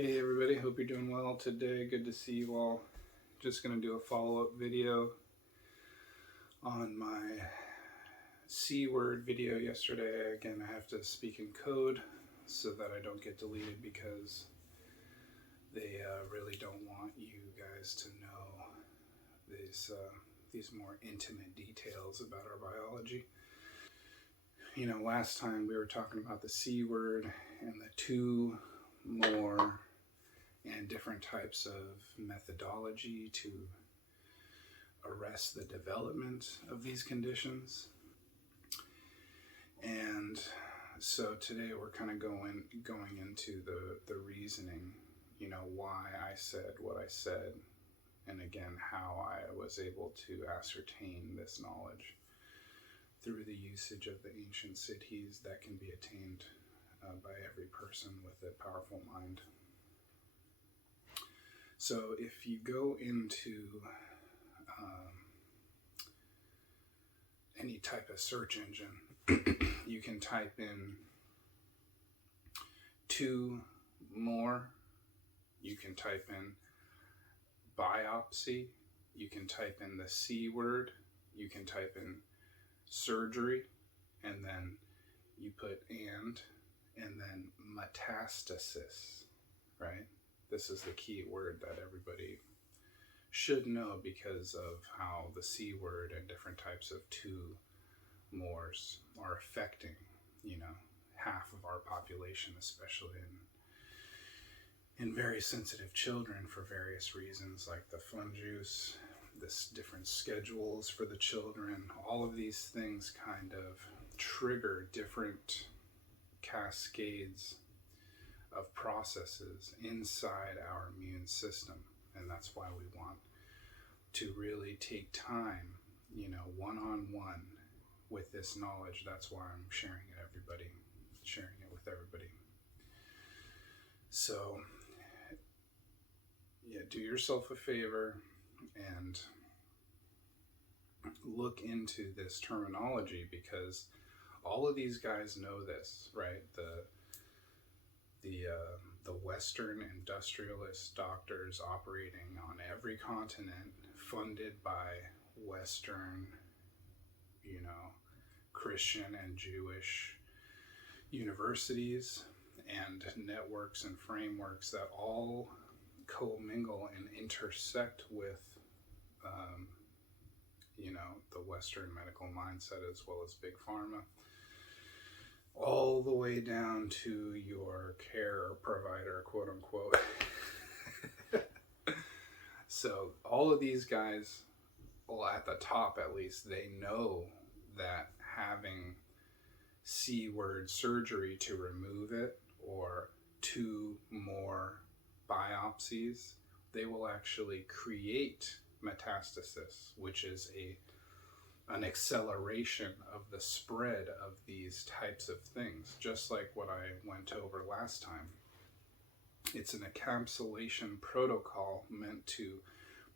Hey everybody, hope you're doing well today. Good to see you all. Just going to do a follow-up video on my C word video yesterday. Again, I have to speak in code so that I don't get deleted because they really don't want you guys to know these more intimate details about our biology. You know, last time we were talking about the C word and the two more and different types of methodology to arrest the development of these conditions. And so today we're kind of going into the reasoning, you know, why I said what I said, and again how I was able to ascertain this knowledge through the usage of the ancient siddhis that can be attained by every person with a powerful mind. So if you go into any type of search engine, you can type in two more, you can type in biopsy, you can type in the C word, you can type in surgery, and then you put and then metastasis, right? This is the key word that everybody should know because of how the C word and different types of tumors are affecting, you know, half of our population, especially in very sensitive children for various reasons, like the fun juice, this different schedules for the children. All of these things kind of trigger different cascades of processes inside our immune system, and that's why we want to really take time, you know, one-on-one with this knowledge. That's why I'm sharing it with everybody. So yeah, do yourself a favor and look into this terminology, because all of these guys know this, right? The Western industrialist doctors operating on every continent, funded by Western, you know, Christian and Jewish universities and networks and frameworks that all commingle and intersect with, you know, the Western medical mindset as well as Big Pharma, all the way down to your care provider, quote unquote. So all of these guys, well, at the top at least, they know that having C word surgery to remove it, or two more biopsies, they will actually create metastasis, which is an acceleration of the spread of these types of things, just like what I went over last time. It's an encapsulation protocol meant to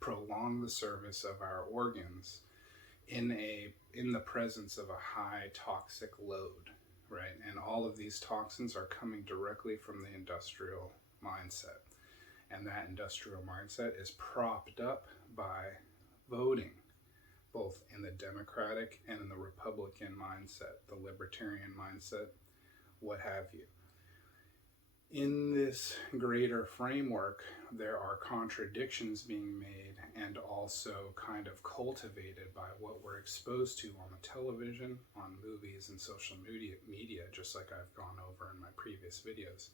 prolong the service of our organs in the presence of a high toxic load, right? And all of these toxins are coming directly from the industrial mindset. And that industrial mindset is propped up by voting, both in the Democratic and in the Republican mindset, the Libertarian mindset, what have you. In this greater framework, there are contradictions being made and also kind of cultivated by what we're exposed to on the television, on movies, and social media, just like I've gone over in my previous videos.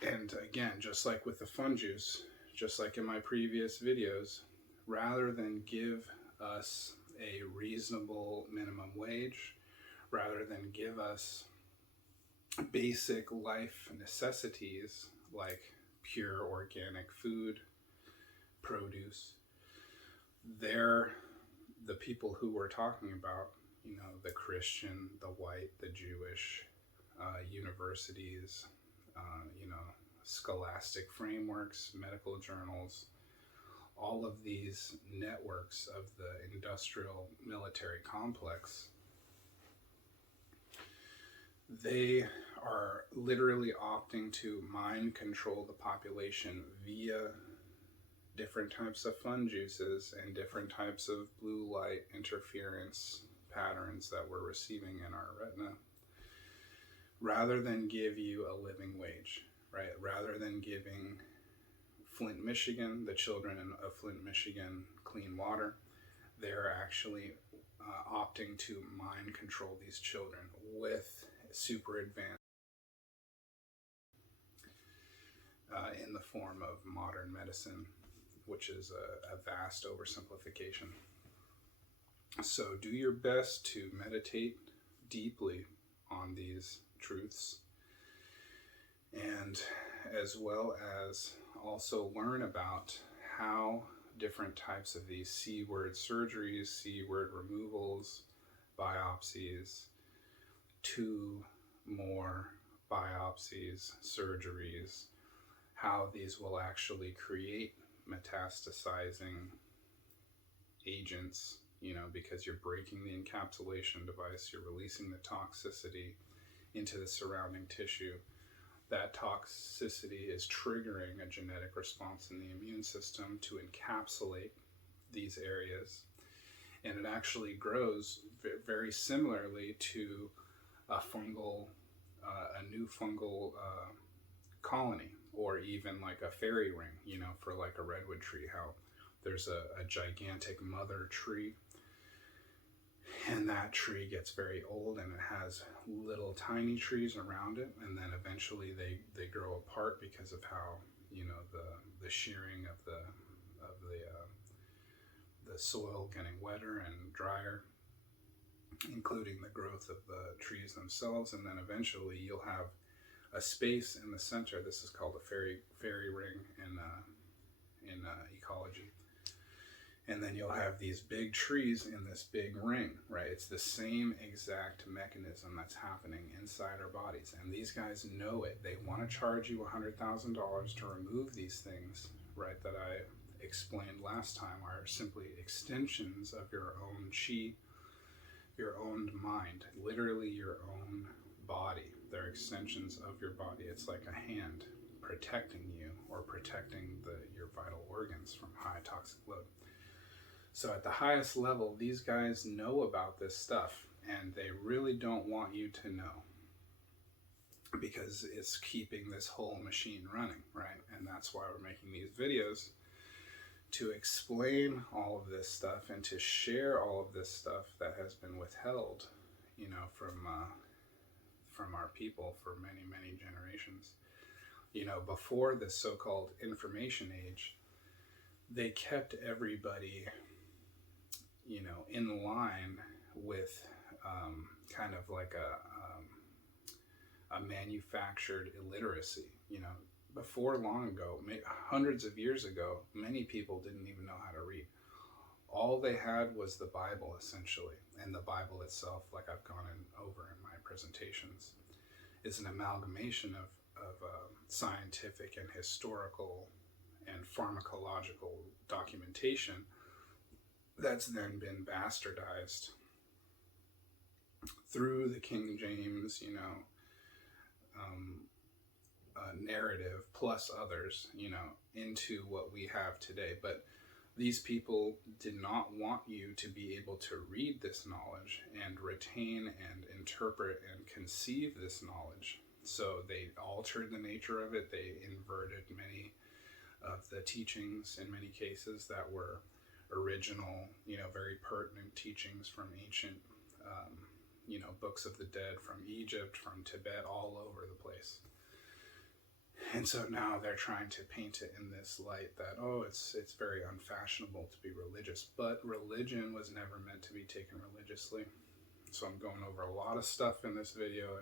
And again, just like with the fun juice, just like in my previous videos, rather than give us a reasonable minimum wage, rather than give us basic life necessities like pure organic food, produce, they're the people who we're talking about, you know, the Christian, the white, the Jewish universities, you know, scholastic frameworks, medical journals, all of these networks of the industrial military complex, they are literally opting to mind control the population via different types of fun juices and different types of blue light interference patterns that we're receiving in our retina, rather than give you a living wage, right? Rather than giving Flint, Michigan, the children of Flint, Michigan, clean water, they're actually opting to mind control these children with super advanced in the form of modern medicine, which is a vast oversimplification. So do your best to meditate deeply on these truths, and as well as also learn about how different types of these C-word surgeries, C-word removals, biopsies, 2 more biopsies, surgeries, how these will actually create metastasizing agents, because you're breaking the encapsulation device, you're releasing the toxicity into the surrounding tissue. That toxicity is triggering a genetic response in the immune system to encapsulate these areas. And it actually grows very similarly to a new fungal colony, or even like a fairy ring, for like a redwood tree, how there's a gigantic mother tree, and that tree gets very old and it has little tiny trees around it, and then eventually they grow apart because of how the shearing of the soil getting wetter and drier, including the growth of the trees themselves, and then eventually you'll have a space in the center. This is called a fairy ring in ecology. And then you'll have these big trees in this big ring, right? It's the same exact mechanism that's happening inside our bodies. And these guys know it. They want to charge you $100,000 to remove these things, right, that I explained last time are simply extensions of your own chi, your own mind, literally your own body. They're extensions of your body. It's like a hand protecting you or protecting your vital organs from high toxic load. So at the highest level, these guys know about this stuff, and they really don't want you to know, because it's keeping this whole machine running, right? And that's why we're making these videos, to explain all of this stuff and to share all of this stuff that has been withheld, from our people for many, many generations. Before this so-called information age, they kept everybody in line with kind of like a manufactured illiteracy. Before long ago, hundreds of years ago, many people didn't even know how to read. All they had was the Bible, essentially, and the Bible itself, like I've gone over in my presentations, is an amalgamation of scientific and historical and pharmacological documentation that's then been bastardized through the King James, narrative, plus others, into what we have today. But these people did not want you to be able to read this knowledge and retain and interpret and conceive this knowledge. So they altered the nature of it. They inverted many of the teachings in many cases that were original, very pertinent teachings from ancient, books of the dead from Egypt, from Tibet, all over the place. And so now they're trying to paint it in this light that, it's very unfashionable to be religious. But religion was never meant to be taken religiously. So I'm going over a lot of stuff in this video,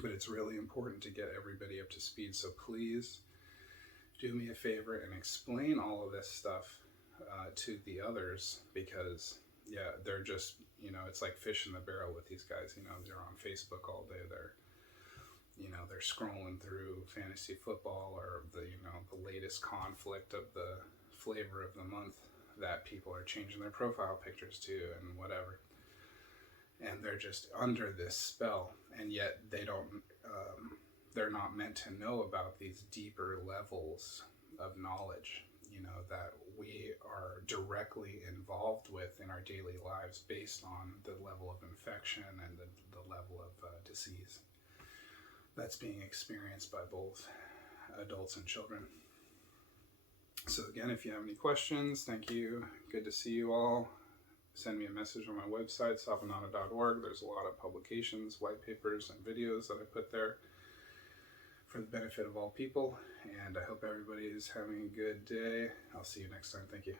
but it's really important to get everybody up to speed. So please do me a favor and explain all of this stuff to the others, because they're just, it's like fish in the barrel with these guys. They're on Facebook all day. They're scrolling through fantasy football or the latest conflict of the flavor of the month that people are changing their profile pictures to and whatever. and they're just under this spell, and yet they're not meant to know about these deeper levels of knowledge, that we are directly involved with in our daily lives based on the level of infection and the level of disease that's being experienced by both adults and children. So again, if you have any questions, thank you. Good to see you all. Send me a message on my website, savanana.org. There's a lot of publications, white papers, and videos that I put there for the benefit of all people. And I hope everybody is having a good day. I'll see you next time. Thank you.